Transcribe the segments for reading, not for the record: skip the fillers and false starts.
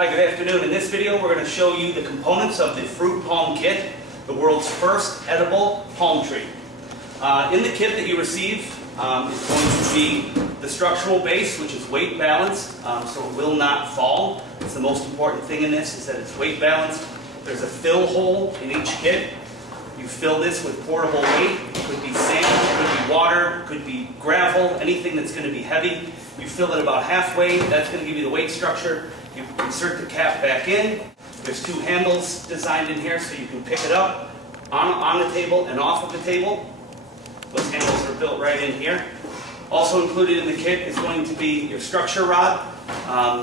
Hi, good afternoon. In this video we're going to show you the components of the Fruitpalm Kit, the world's first edible palm tree. In the kit that you receive is going to be the structural base, which is weight balanced, so it will not fall. It's the most important thing in this is that it's weight balanced. There's a fill hole in each kit. You fill this with portable weight. It could be sand, it could be water, it could be gravel, anything that's going to be heavy. You fill it about halfway. That's going to give you the weight structure. You insert the cap back in. There's two handles designed in here so you can pick it up on the table and off of the table. Those handles are built right in here. Also included in the kit is going to be your structure rod.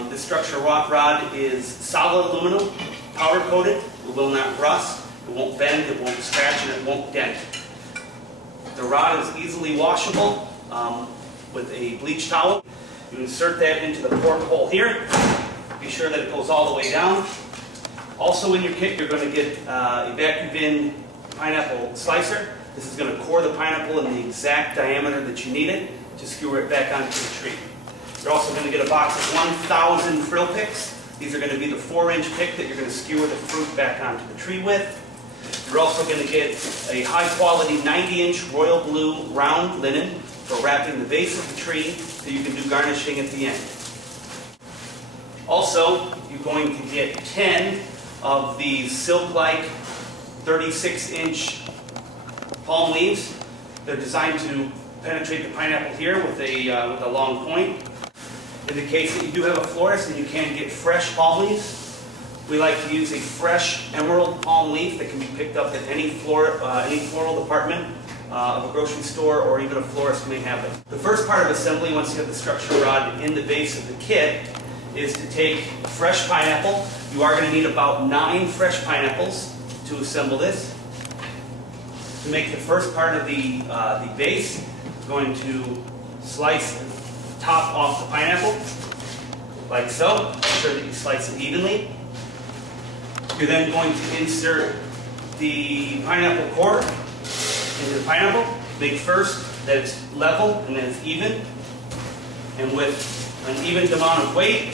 The structure rod is solid aluminum, powder coated. It will not rust, it won't bend, it won't scratch, and it won't dent. The rod is easily washable with a bleach towel. You insert that into the porthole here. Be sure that it goes all the way down. Also in your kit, you're going to get a vacuum bin pineapple slicer. This is going to core the pineapple in the exact diameter that you need it to skewer it back onto the tree. You're also going to get a box of 1,000 frill picks. These are going to be the 4-inch pick that you're going to skewer the fruit back onto the tree with. You're also going to get a high-quality 90-inch royal blue round linen for wrapping the base of the tree so you can do garnishing at the end. Also, you're going to get 10 of these silk-like 36-inch palm leaves. They're designed to penetrate the pineapple here with a long point. In the case that you do have a florist and you can get fresh palm leaves, we like to use a fresh emerald palm leaf that can be picked up at any floral department of a grocery store, or even a florist may have it. The first part of assembly, once you have the structure rod in the base of the kit, is to take fresh pineapple. You are going to need about 9 fresh pineapples to assemble this. To make the first part of the base, you're going to slice the top off the pineapple, like so. Make sure that you slice it evenly. You're then going to insert the pineapple core into the pineapple. Make first that it's level and that it's even. And with an even amount of weight,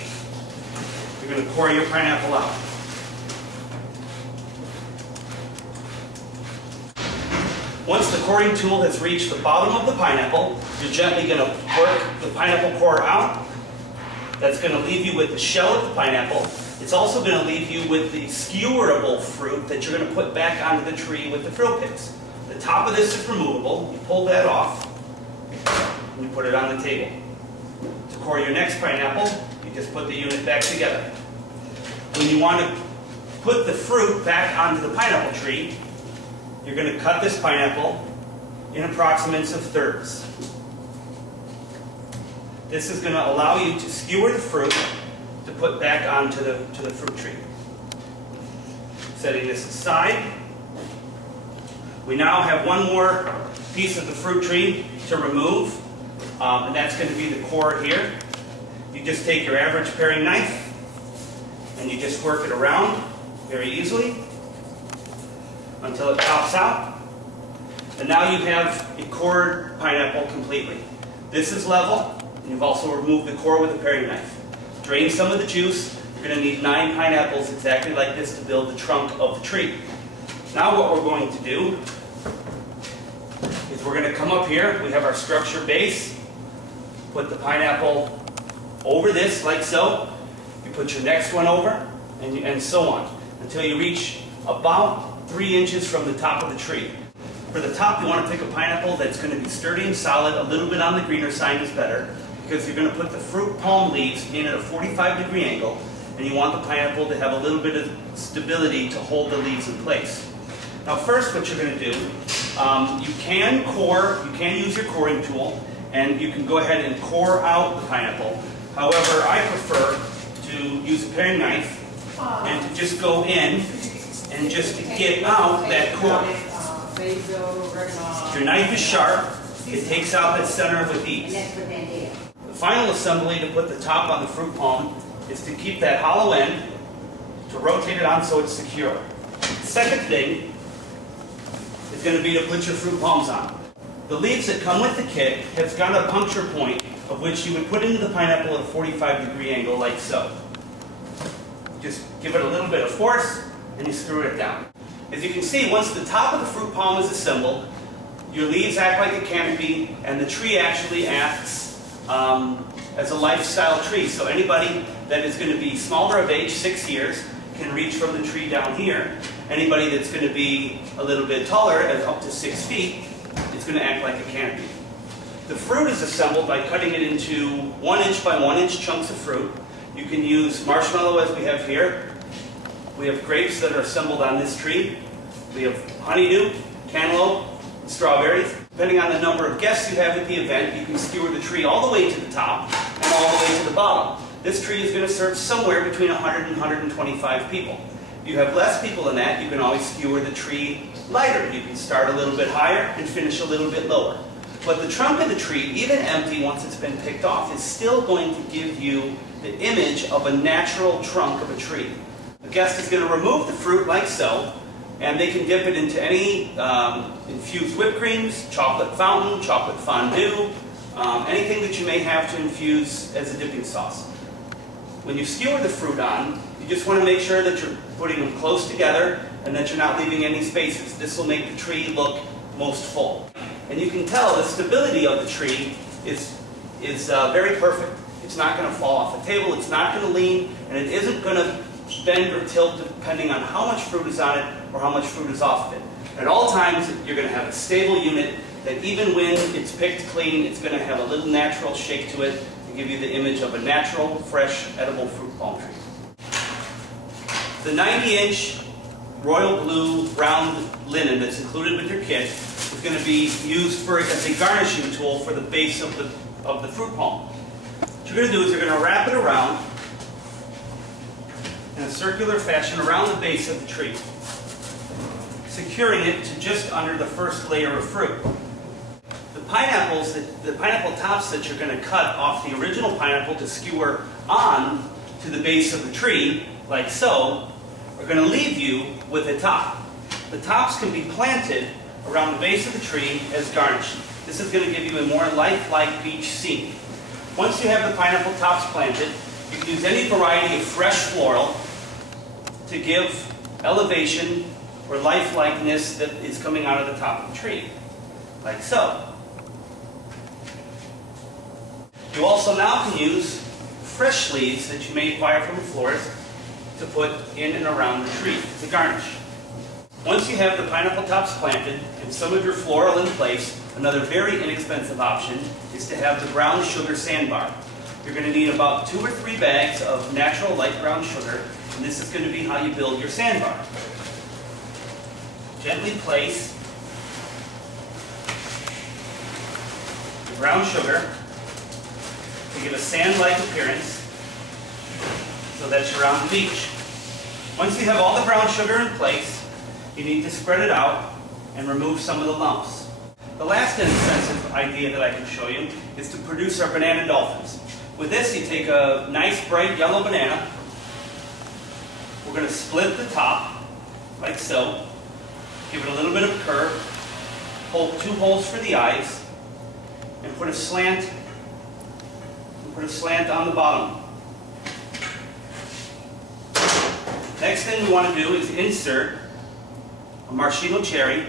you're going to core your pineapple out. Once the coring tool has reached the bottom of the pineapple, you're gently going to work the pineapple core out. That's going to leave you with the shell of the pineapple. It's also going to leave you with the skewerable fruit that you're going to put back onto the tree with the frill picks. The top of this is removable. You pull that off and you put it on the table. To core your next pineapple, you just put the unit back together. When you want to put the fruit back onto the pineapple tree, you're going to cut this pineapple in approximates of thirds. This is going to allow you to skewer the fruit to put back onto the fruit tree. Setting this aside, we now have one more piece of the fruit tree to remove, and that's going to be the core here. You just take your average paring knife and you just work it around very easily until it pops out. And now you have a cored pineapple completely. This is level, and you've also removed the core with a paring knife. Drain some of the juice. You're going to need 9 pineapples exactly like this to build the trunk of the tree. Now what we're going to do is we're going to come up here. We have our structure base. Put the pineapple over this like so. You put your next one over, and so on, until you reach about 3 inches from the top of the tree. For the top, you want to pick a pineapple that's going to be sturdy and solid. A little bit on the greener side is better, because you're going to put the fruit palm leaves in at a 45-degree angle, and you want the pineapple to have a little bit of stability to hold the leaves in place. Now first what you're going to do, you can use your coring tool, and you can go ahead and core out the pineapple. However, I prefer to use a paring knife and to just go in and just to get out that core. If your knife is sharp, it takes out that center with ease. The final assembly to put the top on the fruit palm is to keep that hollow end, to rotate it on so it's secure. The second thing is going to be to put your fruit palms on. The leaves that come with the kit have got a puncture point of which you would put into the pineapple at a 45-degree angle like so. just give it a little bit of force and you screw it down. As you can see, once the top of the fruit palm is assembled, your leaves act like a canopy, and the tree actually acts as a lifestyle tree. So anybody that is going to be smaller of age, 6 years, can reach from the tree down here. Anybody that's going to be a little bit taller, at up to 6 feet, it's going to act like a canopy. The fruit is assembled by cutting it into 1 inch by 1 inch chunks of fruit. You can use marshmallow as we have here. We have grapes that are assembled on this tree. We have honeydew, cantaloupe, and strawberries. Depending on the number of guests you have at the event, you can skewer the tree all the way to the top and all the way to the bottom. This tree is going to serve somewhere between 100 and 125 people. If you have less people than that, you can always skewer the tree lighter. You can start a little bit higher and finish a little bit lower. But the trunk of the tree, even empty once it's been picked off, is still going to give you the image of a natural trunk of a tree. The guest is going to remove the fruit like so, and they can dip it into any infused whipped creams, chocolate fountain, chocolate fondue, anything that you may have to infuse as a dipping sauce. When you skewer the fruit on, you just want to make sure that you're putting them close together and that you're not leaving any spaces. This will make the tree look most full. And you can tell the stability of the tree is very perfect. It's not going to fall off the table, it's not going to lean, and it isn't going to bend or tilt depending on how much fruit is on it or how much fruit is off of it. At all times, you're going to have a stable unit that even when it's picked clean, it's going to have a little natural shake to it to give you the image of a natural, fresh, edible fruit palm tree. The 90-inch royal blue round linen that's included with your kit is going to be used as a garnishing tool for the base of the fruit palm. What you're going to do is you're going to wrap it around in a circular fashion around the base of the tree, securing it to just under the first layer of fruit. The pineapple tops that you're going to cut off the original pineapple to skewer on to the base of the tree, like so, are going to leave you with a top. The tops can be planted around the base of the tree as garnish. This is going to give you a more lifelike beach scene. Once you have the pineapple tops planted, you can use any variety of fresh floral to give elevation or lifelikeness that is coming out of the top of the tree, like so. You also now can use fresh leaves that you may acquire from the florist to put in and around the tree to garnish. Once you have the pineapple tops planted and some of your floral in place, another very inexpensive option is to have the brown sugar sandbar. You're going to need about 2 or 3 bags of natural light brown sugar, and this is going to be how you build your sandbar. Gently place the brown sugar to give a sand-like appearance so that you're on the beach. Once you have all the brown sugar in place, you need to spread it out and remove some of the lumps. The last inexpensive idea that I can show you is to produce our banana dolphins. With this, you take a nice bright yellow banana. We're going to split the top, like so. Give it a little bit of a curve. Hold 2 holes for the eyes, and put a slant on the bottom. Next thing we want to do is insert a maraschino cherry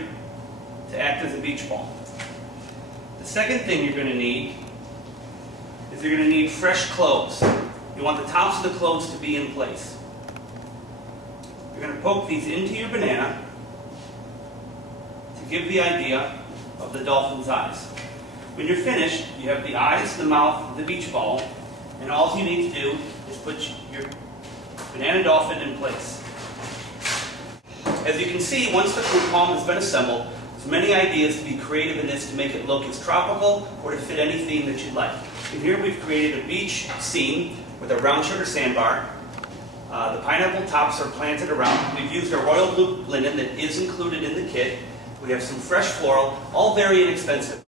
to act as a beach ball. The second thing you're going to need is you're going to need fresh cloves. You want the tops of the cloves to be in place. You're going to poke these into your banana to give the idea of the dolphin's eyes. When you're finished, you have the eyes, the mouth, the beach ball, and all you need to do is put your banana dolphin in place. As you can see, once the fruit palm has been assembled, there's many ideas to be creative in this to make it look as tropical or to fit any theme that you'd like. And here we've created a beach scene with a brown sugar sandbar. The pineapple tops are planted around. We've used our royal blue linen that is included in the kit. We have some fresh floral, all very inexpensive.